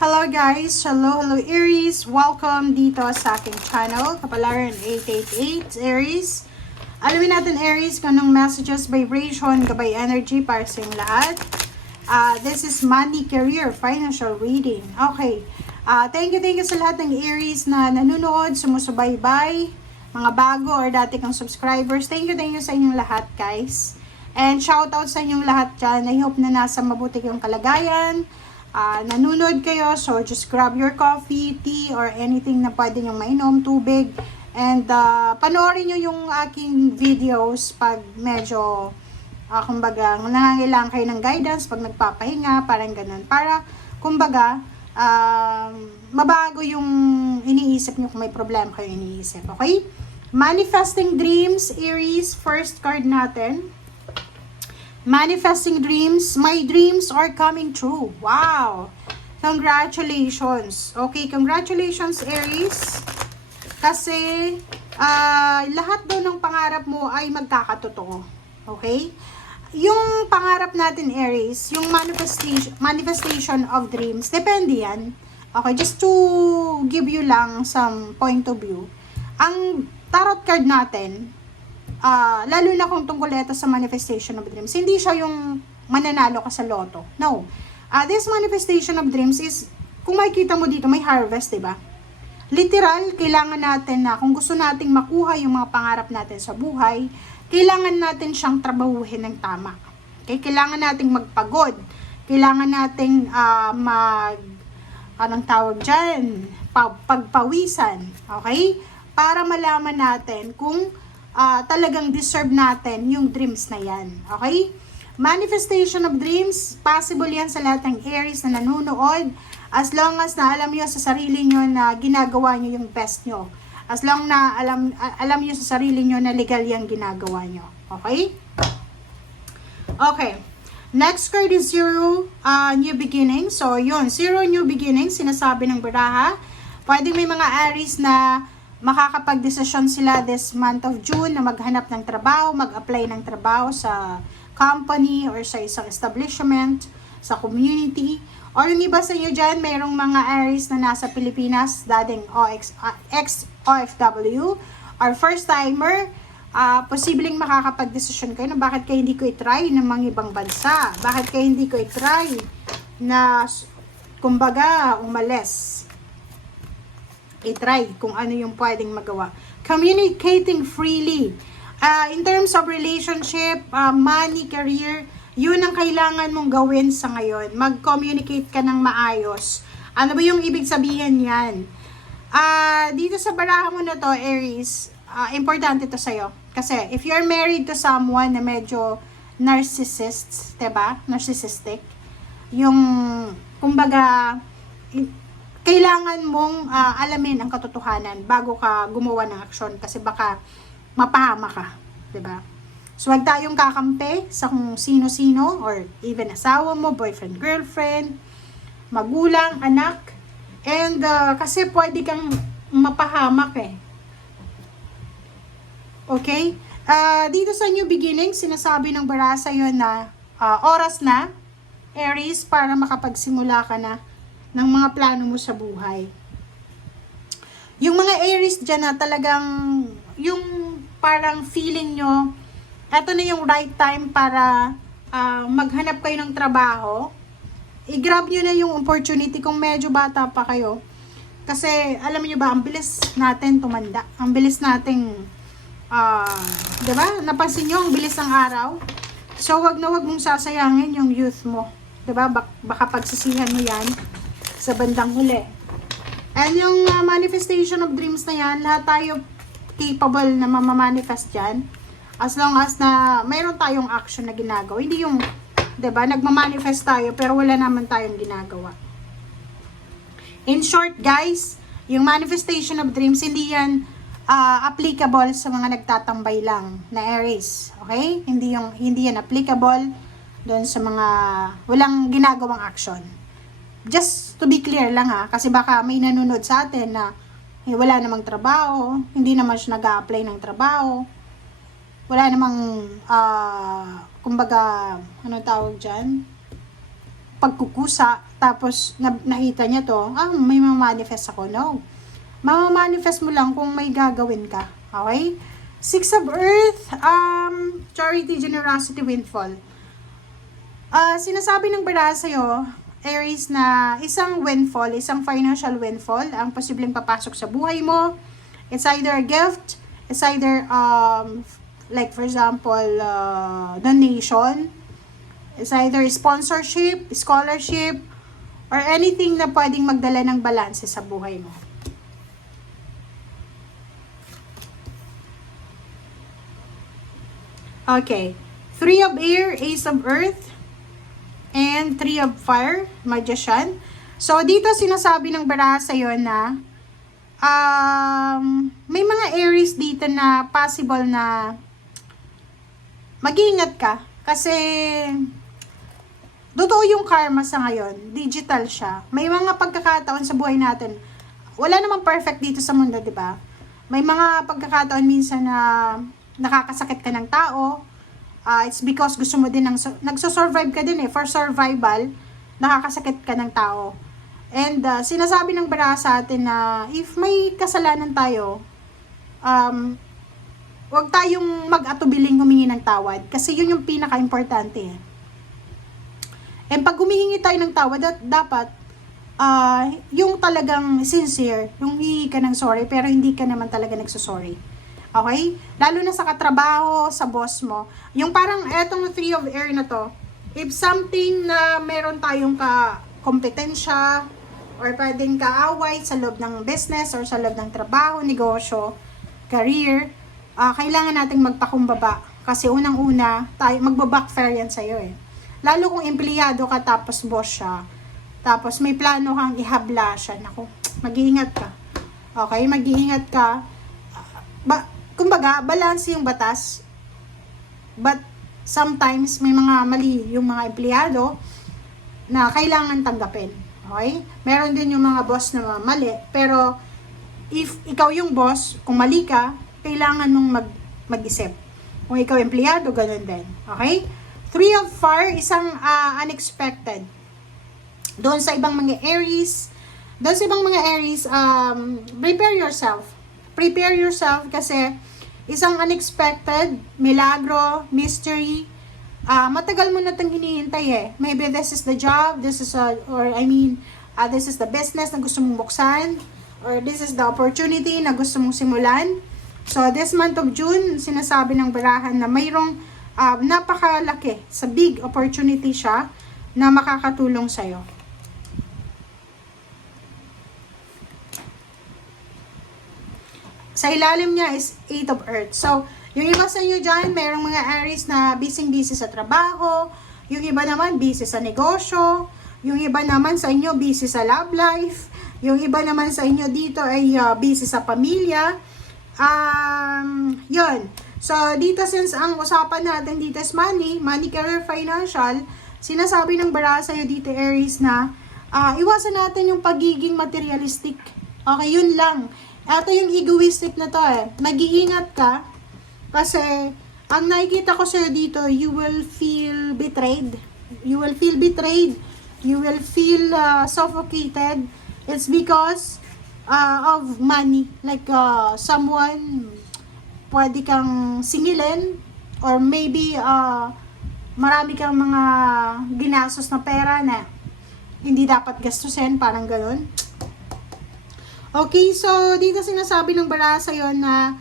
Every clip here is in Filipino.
Hello guys! Hello Aries! Welcome dito sa aking channel, Kapalaran 888 Aries. Alamin natin Aries kung anong messages, vibration, gabay energy para sa inyong lahat. This is money, career, financial reading. Okay. Thank you sa lahat ng Aries na nanonood, sumusubaybay, mga bago or dati kang subscribers. Thank you sa inyong lahat guys. And shout out sa inyong lahat dyan. I hope na nasa mabuti kayong kalagayan. Nanonood kayo, so just grab your coffee, tea, or anything na pwede nyong mainom, tubig. And panoorin nyo yung aking videos pag medyo, kumbaga, nangangailangan kayo ng guidance, pag nagpapahinga, parang ganun. Para, kumbaga, mabago yung iniisip nyo kung may problema kayo iniisip. Okay? Manifesting dreams, Aries, first card natin. Manifesting dreams. My dreams are coming true. Wow! Congratulations. Okay, congratulations Aries. Kasi lahat daw ng pangarap mo ay magkakatotoo. Okay? Yung pangarap natin Aries, yung manifestation of dreams, depende yan. Okay, just to give you lang some point of view. Ang tarot card natin, lalo na kung tungkol ito sa manifestation of dreams, hindi siya yung mananalo ka sa loto. No. This manifestation of dreams is, kung makikita mo dito, may harvest, diba? Literal, kailangan natin na, kung gusto nating makuha yung mga pangarap natin sa buhay, kailangan natin siyang trabahuhin ng tama. Okay? Kailangan nating magpagod. Kailangan nating anong tawag dyan? Pagpawisan. Okay? Para malaman natin kung talagang deserve natin yung dreams na yan. Okay? Manifestation of dreams, possible yan sa lahat ng Aries na nanonood. As long as na alam nyo sa sarili nyo na ginagawa nyo yung best nyo. As long na alam nyo sa sarili nyo na legal yung ginagawa nyo. Okay? Okay. Next card is zero, new beginning. So, yun. Zero new beginning, sinasabi ng baraha. Pwede may mga Aries na makakapag-desisyon sila this month of June na maghanap ng trabaho, mag-apply ng trabaho sa company or sa isang establishment, sa community. Or yung iba sa inyo dyan, mayroong mga Aries na nasa Pilipinas, dating ex-OFW, or first-timer, posibleng makakapag-desisyon kayo na bakit kayo hindi ko i-try ng mga ibang bansa, bakit kayo hindi ko i-try na, kumbaga, umalis. I-try kung ano yung pwedeng magawa. Communicating freely. In terms of relationship, money, career, yun ang kailangan mong gawin sa ngayon. Mag-communicate ka ng maayos. Ano ba yung ibig sabihin yan? Dito sa baraha mo na to, Aries, importante to sa'yo. Kasi if you're married to someone na medyo narcissistic, yung, kumbaga, kailangan mong alamin ang katotohanan bago ka gumawa ng aksyon kasi baka mapahama ka, 'di ba? So wag tayong kakampi sa kung sino-sino or even asawa mo, boyfriend, girlfriend, magulang, anak. And kasi pwede kang mapahamak eh. Okay? Dito sa new beginning, sinasabi ng baraha sa'yo na oras na, Aries, para makapagsimula ka na ng mga plano mo sa buhay. Yung mga Aries dyan na talagang, yung parang feeling nyo, eto na yung right time para maghanap kayo ng trabaho, i-grab nyo na yung opportunity kung medyo bata pa kayo. Kasi, alam nyo ba, ang bilis natin tumanda. Ang bilis nating, diba? Napansin nyo, ang bilis ng araw. So, wag mong sasayangin yung youth mo. Diba? Baka pagsisihan mo yan sa bandang huli. And yung manifestation of dreams na yan, lahat tayo capable na mamamanifest yan. As long as na mayroon tayong action na ginagawa. Hindi yung, diba, nagmamanifest tayo pero wala naman tayong ginagawa. In short guys, yung manifestation of dreams, hindi yan applicable sa mga nagtatambay lang na Aries. Okay? Hindi yan applicable doon sa mga walang ginagawang action. Just to be clear lang ha, kasi baka may nanonood sa atin na wala namang trabaho, hindi naman siya nag-a-apply ng trabaho, wala namang, kumbaga, ano tawag dyan? Pagkukusa, tapos nakita niya to, may manifest ako. No. Mamamanifest mo lang kung may gagawin ka. Okay? Six of Earth, charity, generosity, windfall. Sinasabi ng bara sa'yo, Aries, na isang windfall, isang financial windfall, ang posibleng papasok sa buhay mo. It's either a gift, it's either, like for example, donation, it's either sponsorship, scholarship, or anything na pwedeng magdala ng balanse sa buhay mo. Okay. 3 of Air, Ace of Earth, and 3 of Fire, Magician. So, dito sinasabi ng baraha sa'yo na may mga Aries dito na possible na mag-iingat ka. Kasi, totoo yung karma sa ngayon. Digital siya. May mga pagkakataon sa buhay natin. Wala namang perfect dito sa mundo, di ba? May mga pagkakataon minsan na nakakasakit ka ng tao. It's because gusto mo din nagso-survive ka din for survival, nakakasakit ka ng tao. And sinasabi ng baraha sa atin na if may kasalanan tayo, huwag tayong mag-atubiling humingi ng tawad kasi yun yung pinaka-importante. And pag humihingi tayo ng tawad, dapat yung talagang sincere, yung hihingi ka ng sorry pero hindi ka naman talaga nagsusorry. Okay? Lalo na sa katrabaho, sa boss mo. Yung parang etong 3 of Air na to, if something na meron tayong kompetensya or pwedeng kaaway sa loob ng business or sa loob ng trabaho, negosyo, career, kailangan nating magpakumbaba. Kasi unang-una, magbabackfire yan sa'yo eh. Lalo kung empleyado ka tapos boss siya, tapos may plano kang ihabla siya, naku, mag-iingat ka. Okay? Mag-iingat ka. Kumbaga, balance yung batas. But, sometimes, may mga mali yung mga empleyado na kailangan tanggapin. Okay? Meron din yung mga boss na mali. Pero, if ikaw yung boss, kung mali ka, kailangan mong mag-isip. Kung ikaw empleyado, ganun din. Okay? 3 of Fire, isang unexpected. Doon sa ibang mga Aries, prepare yourself. Prepare yourself kasi isang unexpected, milagro, mystery, matagal mo na itong hinihintay eh. Maybe this is the job, this is the business na gusto mong buksan, or this is the opportunity na gusto mong simulan. So, this month of June, sinasabi ng barahan na mayroong napakalaki, sa big opportunity siya na makakatulong sa'yo. Sa ilalim niya is 8 of Earth. So, yung iba sa inyo dyan, mayroong mga Aries na busy sa trabaho. Yung iba naman, busy sa negosyo. Yung iba naman sa inyo, busy sa love life. Yung iba naman sa inyo dito ay busy sa pamilya. Yun. So, dito since ang usapan natin dito is money, career, financial, sinasabi ng baraha sa'yo dito, Aries, na iwasan natin yung pagiging materialistic. Okay, yun lang. Ito yung egoistic na to eh. Mag-iingat ka kasi ang nakikita ko sa'yo dito, you will feel betrayed. You will feel betrayed. You will feel suffocated. It's because of money. Like someone pwede kang singilin or maybe marami kang mga ginastos na pera na hindi dapat gastusin, parang gano'n. Okay, so dito sinasabi ng baraha sa'yo na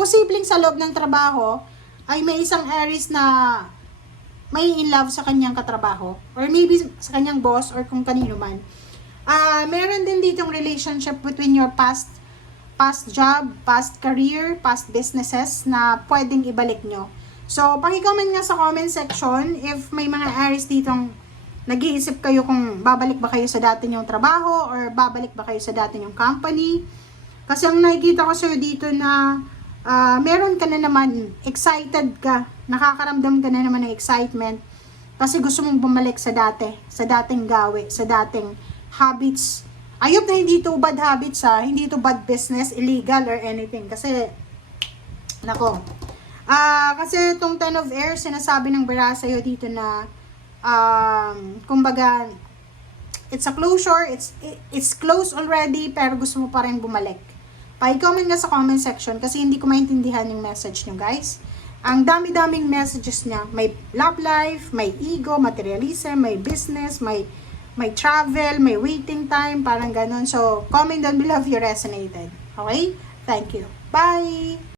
posibleng sa loob ng trabaho ay may isang Aries na may in love sa kanyang katrabaho or maybe sa kanyang boss or kung kanino man. Meron din ditong relationship between your past job, past career, past businesses na pwedeng ibalik nyo. So, paki-comment nga sa comment section if may mga Aries ditong nag-iisip kayo kung babalik ba kayo sa dati nyong trabaho or babalik ba kayo sa dati nyong company. Kasi ang nakikita ko sa'yo dito na meron ka na naman, excited ka, nakakaramdam ka na naman ng excitement kasi gusto mong bumalik sa dating gawe, sa dating habits. Ayop na hindi to bad habits hindi to bad business, illegal or anything. Kasi, nako. Kasi itong 10 of Air, sinasabi ng baraha sa'yo dito na kumbaga, it's a closure, it's closed already, pero gusto mo pa rin bumalik. Pa-comment nga sa comment section kasi hindi ko maintindihan yung message nyo, guys. Ang dami-daming messages niya. May love life, may ego, materialism, may business, may travel, may waiting time, parang ganun. So, comment down below if you resonated. Okay? Thank you. Bye!